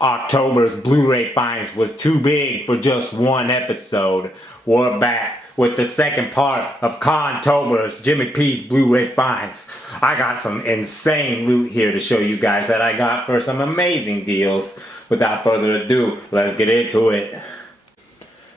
October's Blu-ray finds was too big for just one episode. We're back with the second part of Contober's Jimmy P's Blu-ray finds. I got some insane loot here to show you guys that I got for some amazing deals. Without further ado, let's get into it.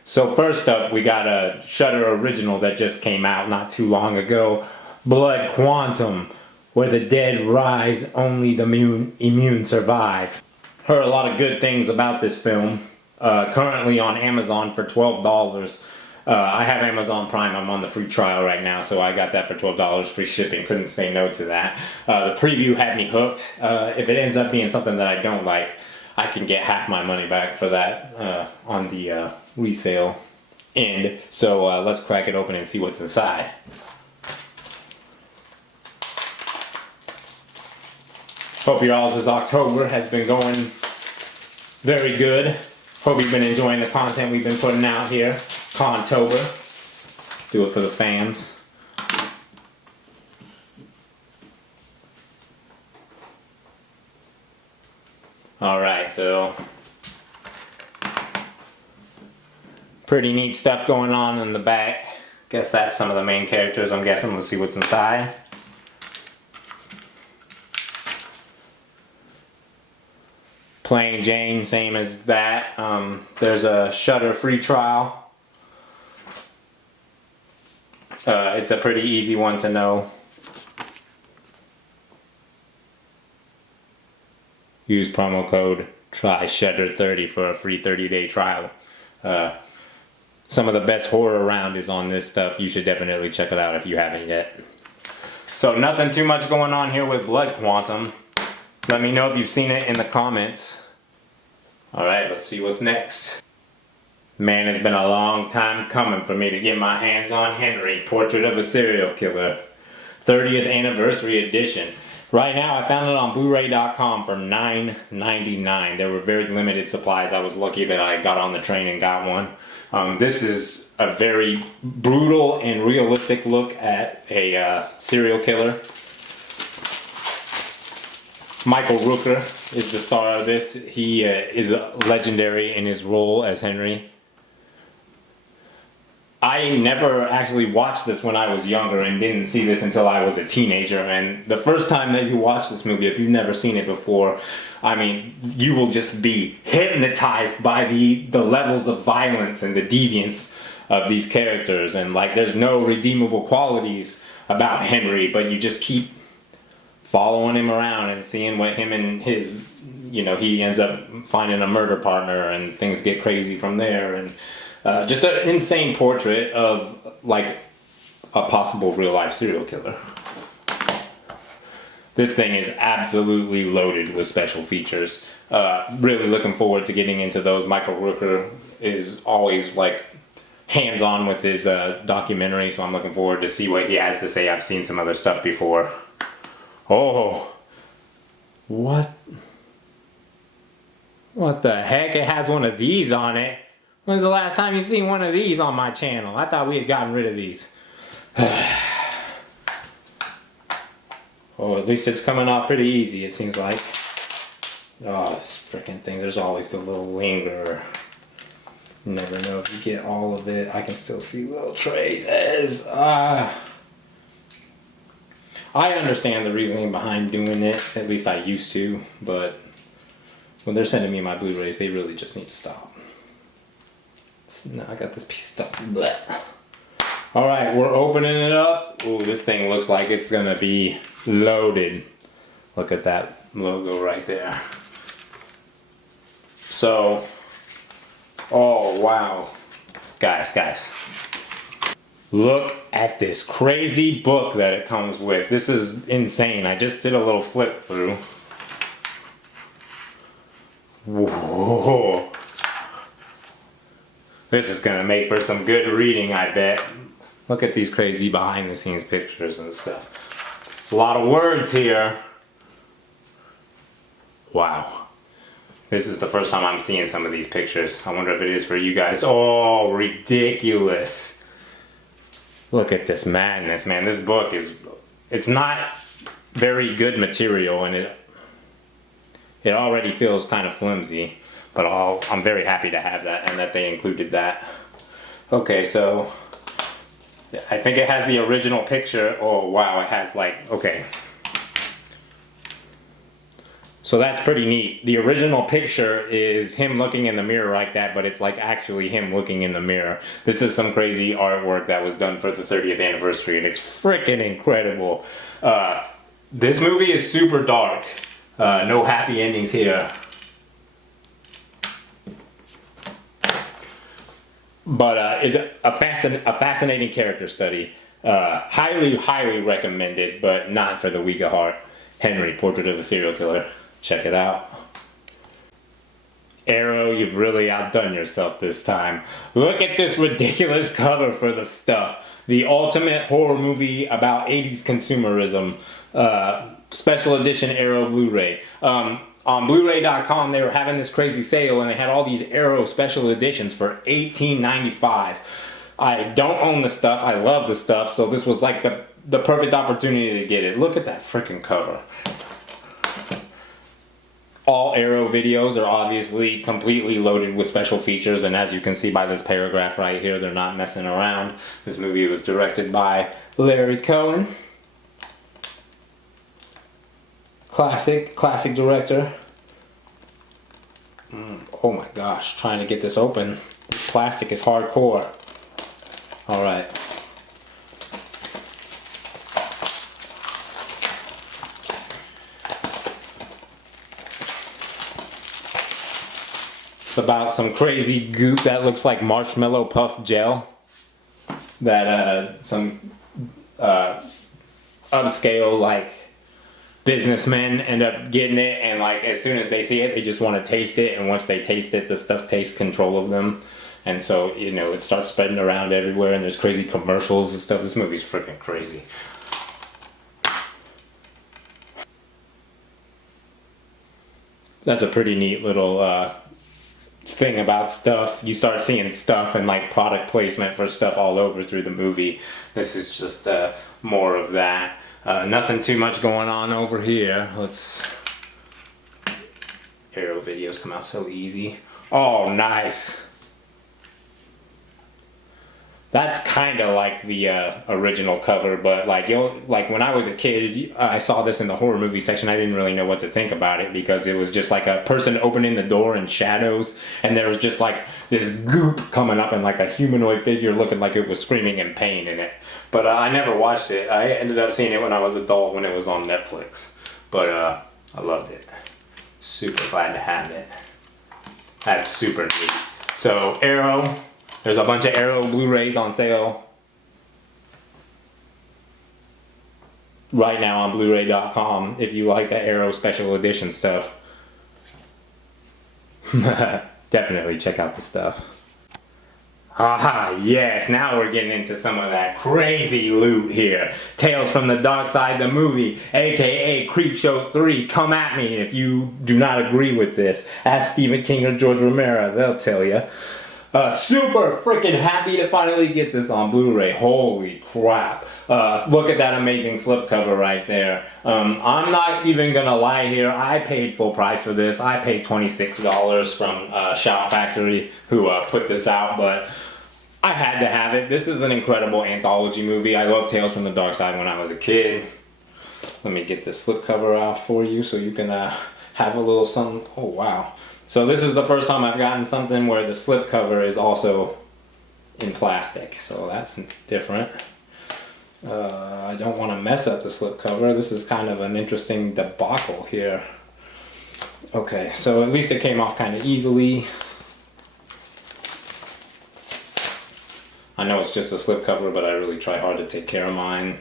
So first up, we got a Shudder original that just came out not too long ago. Blood Quantum, where the dead rise, only the immune survive. Heard a lot of good things about this film. Currently on Amazon for $12. I have Amazon Prime. I'm on the free trial right now, so I got that for $12 free shipping. Couldn't say no to that. The preview had me hooked. If it ends up being something that I don't like, I can get half my money back for that on the resale end. So let's crack it open and see what's inside. Hope your all's October has been going very good. Hope you've been enjoying the content we've been putting out here. Contober. Do it for the fans. Alright, so pretty neat stuff going on in the back. Guess that's some of the main characters, I'm guessing. Let's see what's inside. Plain Jane, same as that. There's a Shudder free trial. It's a pretty easy one to know. Use promo code TRYSHUDDER30 for a free 30-day trial. Some of the best horror around is on this stuff. You should definitely check it out if you haven't yet. So nothing too much going on here with Blood Quantum. Let me know if you've seen it in the comments. Alright, let's see what's next. Man, it's been a long time coming for me to get my hands on Henry, Portrait of a Serial Killer. 30th Anniversary Edition. Right now, I found it on Bluray.com for $9.99. There were very limited supplies. I was lucky that I got on the train and got one. This is a very brutal and realistic look at a serial killer. Michael Rooker is the star of this. He is legendary in his role as Henry. I never actually watched this when I was younger and didn't see this until I was a teenager. And the first time that you watch this movie, if you've never seen it before, I mean, you will just be hypnotized by the levels of violence and the deviance of these characters. And like, there's no redeemable qualities about Henry, but you just keep following him around and seeing what him and his, you know, he ends up finding a murder partner and things get crazy from there. And just an insane portrait of like a possible real life serial killer. This thing is absolutely loaded with special features. Really looking forward to getting into those. Michael Rooker is always like hands-on with his documentary, so I'm looking forward to see what he has to say. I've seen some other stuff before. Oh, what the heck? It has one of these on it. When's the last time you seen one of these on my channel? I thought we had gotten rid of these. Oh, at least it's coming off pretty easy, it seems like. Oh, this freaking thing. There's always the little lingerer. You never know if you get all of it. I can still see little traces. I understand the reasoning behind doing it, at least I used to, but when they're sending me my Blu-rays, they really just need to stop. So now I got this piece of stuff. Alright, we're opening it up. Ooh, this thing looks like it's gonna be loaded. Look at that logo right there. So, oh wow. Guys. Look at this crazy book that it comes with. This is insane. I just did a little flip through. Whoa. This is gonna make for some good reading, I bet. Look at these crazy behind the scenes pictures and stuff. A lot of words here. Wow. This is the first time I'm seeing some of these pictures. I wonder if it is for you guys. Oh, ridiculous. Look at this madness, man. This book is, it's not very good material, and It already feels kind of flimsy, but I'm very happy to have that and that they included that. Okay, so I think it has the original picture. Oh wow, it has like, okay. So that's pretty neat. The original picture is him looking in the mirror like that, but it's like actually him looking in the mirror. This is some crazy artwork that was done for the 30th anniversary, and it's freaking incredible. This movie is super dark. No happy endings here. But it's a fascinating character study. Highly recommended, but not for the weak of heart. Henry, Portrait of a Serial Killer. Check it out. Arrow, you've really outdone yourself this time. Look at this ridiculous cover for the stuff. The ultimate horror movie about 80s consumerism. Special edition Arrow Blu-ray. On Bluray.com they were having this crazy sale and they had all these Arrow special editions for $18.95. I don't own the stuff, I love the stuff, so this was like the perfect opportunity to get it. Look at that freaking cover. All Arrow videos are obviously completely loaded with special features, and as you can see by this paragraph right here, they're not messing around. This movie was directed by Larry Cohen. Classic director. Oh my gosh, trying to get this open. This plastic is hardcore. Alright. It's about some crazy goop that looks like marshmallow puff gel. That some upscale like businessmen end up getting it, and like as soon as they see it they just want to taste it, and once they taste it the stuff takes control of them, and so you know it starts spreading around everywhere, and there's crazy commercials and stuff. This movie's freaking crazy. That's a pretty neat little thing about stuff. You start seeing stuff and like product placement for stuff all over through the movie. This is just more of that. Nothing too much going on over here. Let's... Arrow videos come out so easy. Oh, nice. That's kind of like the original cover, but like like when I was a kid, I saw this in the horror movie section. I didn't really know what to think about it because it was just like a person opening the door in shadows, and there was just like this goop coming up and like a humanoid figure looking like it was screaming in pain in it. But I never watched it. I ended up seeing it when I was an adult when it was on Netflix. But I loved it. Super glad to have it. That's super neat. So Arrow. There's a bunch of Arrow Blu-rays on sale right now on Bluray.com if you like the Arrow special edition stuff. Definitely check out the stuff. Ah, yes, now we're getting into some of that crazy loot here. Tales from the Dark Side, the movie, aka Creepshow 3. Come at me if you do not agree with this. Ask Stephen King or George Romero, they'll tell you. Super freaking happy to finally get this on Blu-ray. Holy crap. Look at that amazing slipcover right there. I'm not even gonna lie here. I paid full price for this. I paid $26 from Shout Factory who put this out, but I had to have it. This is an incredible anthology movie. I loved Tales from the Dark Side when I was a kid. Let me get this slipcover out for you so you can have a little something. Oh wow. So this is the first time I've gotten something where the slipcover is also in plastic, so that's different. I don't want to mess up the slipcover. This is kind of an interesting debacle here. Okay, so at least it came off kind of easily. I know it's just a slipcover, but I really try hard to take care of mine.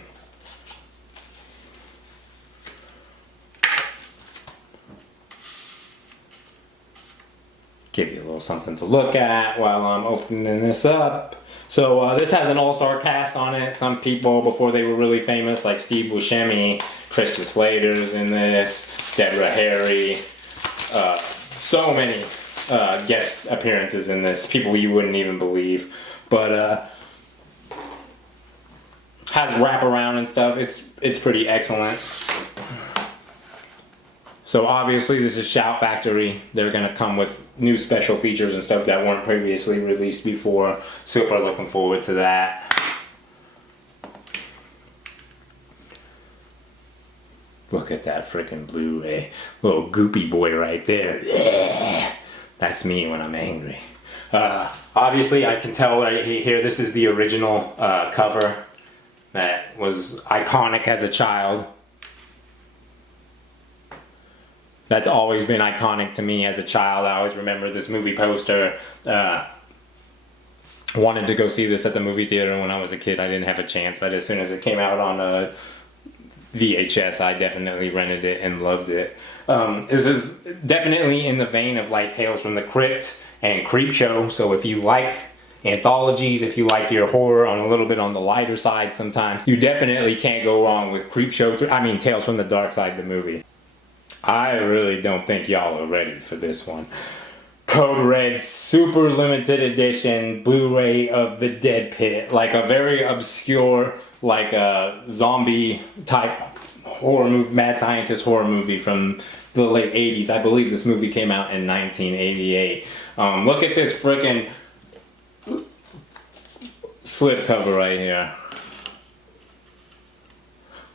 Give you a little something to look at while I'm opening this up. So this has an all-star cast on it. Some people before they were really famous, like Steve Buscemi, Christian Slater's in this, Deborah Harry, so many guest appearances in this, people you wouldn't even believe. But has wraparound and stuff. It's pretty excellent. So obviously this is Shout Factory. They're gonna come with new special features and stuff that weren't previously released before. Super looking forward to that. Look at that freaking Blu-ray. Little goopy boy right there. Yeah. That's me when I'm angry. Obviously I can tell right here, this is the original cover that was iconic as a child. That's always been iconic to me as a child. I always remember this movie poster. Wanted to go see this at the movie theater when I was a kid. I didn't have a chance, but as soon as it came out on VHS, I definitely rented it and loved it. This is definitely in the vein of like Tales from the Crypt and Creepshow. So if you like anthologies, if you like your horror on a little bit on the lighter side sometimes, you definitely can't go wrong with Creepshow. I mean, Tales from the Dark Side, the movie. I really don't think y'all are ready for this one. Code Red super limited edition Blu-ray of The Dead Pit. Like a very obscure, like a zombie type horror movie, mad scientist horror movie from the late 80s. I believe this movie came out in 1988. Look at this freaking slipcover right here.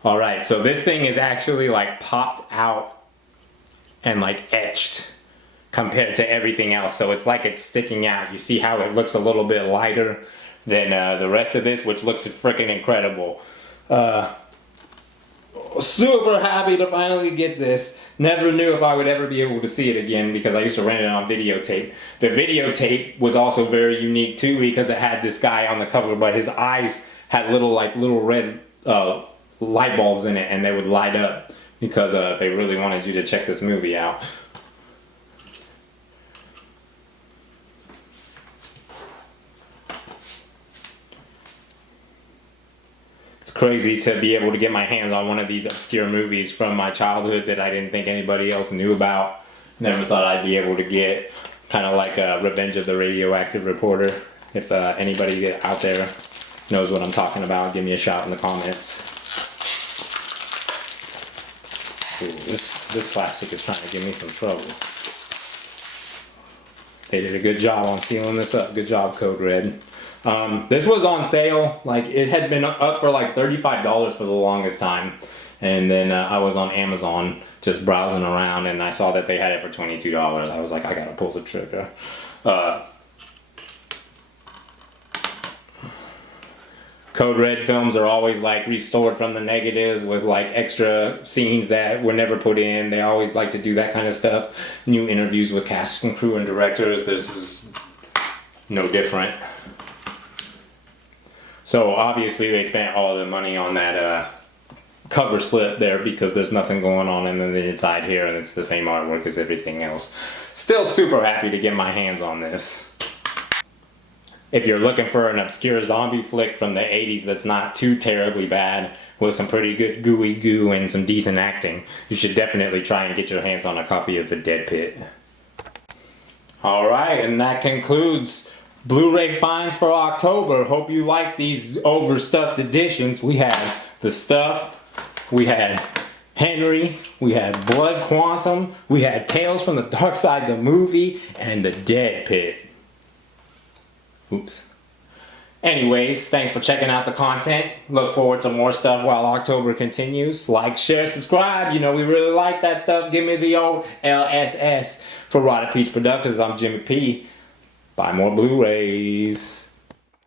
Alright, so this thing is actually like popped out and like etched compared to everything else. So it's like it's sticking out. You see how it looks a little bit lighter than the rest of this, which looks freaking incredible. Super happy to finally get this. Never knew if I would ever be able to see it again because I used to rent it on videotape. The videotape was also very unique too because it had this guy on the cover, but his eyes had little red light bulbs in it, and they would light up because they really wanted you to check this movie out. It's crazy to be able to get my hands on one of these obscure movies from my childhood that I didn't think anybody else knew about. Never thought I'd be able to get. Kind of like Revenge of the Radioactive Reporter. If anybody out there knows what I'm talking about, give me a shout in the comments. Ooh, this plastic is trying to give me some trouble. They did a good job on sealing this up. Good job, Code Red. This was on sale. Like, it had been up for like $35 for the longest time. And then I was on Amazon just browsing around and I saw that they had it for $22. I was like, I gotta pull the trigger. Code Red films are always like restored from the negatives with like extra scenes that were never put in. They always like to do that kind of stuff. New interviews with cast and crew and directors. This is no different. So obviously they spent all the money on that cover slip there because there's nothing going on in the inside here and it's the same artwork as everything else. Still super happy to get my hands on this. If you're looking for an obscure zombie flick from the 80s that's not too terribly bad with some pretty good gooey goo and some decent acting, you should definitely try and get your hands on a copy of The Dead Pit. Alright, and that concludes Blu-ray finds for October. Hope you like these overstuffed editions. We had The Stuff, we had Henry, we had Blood Quantum, we had Tales from the Dark Side, the movie, and The Dead Pit. Oops. Anyways, thanks for checking out the content. Look forward to more stuff while October continues. Like, share, subscribe. You know, we really like that stuff. Give me the old LSS. For Rotted Peach Productions, I'm Jimmy P. Buy more Blu-rays.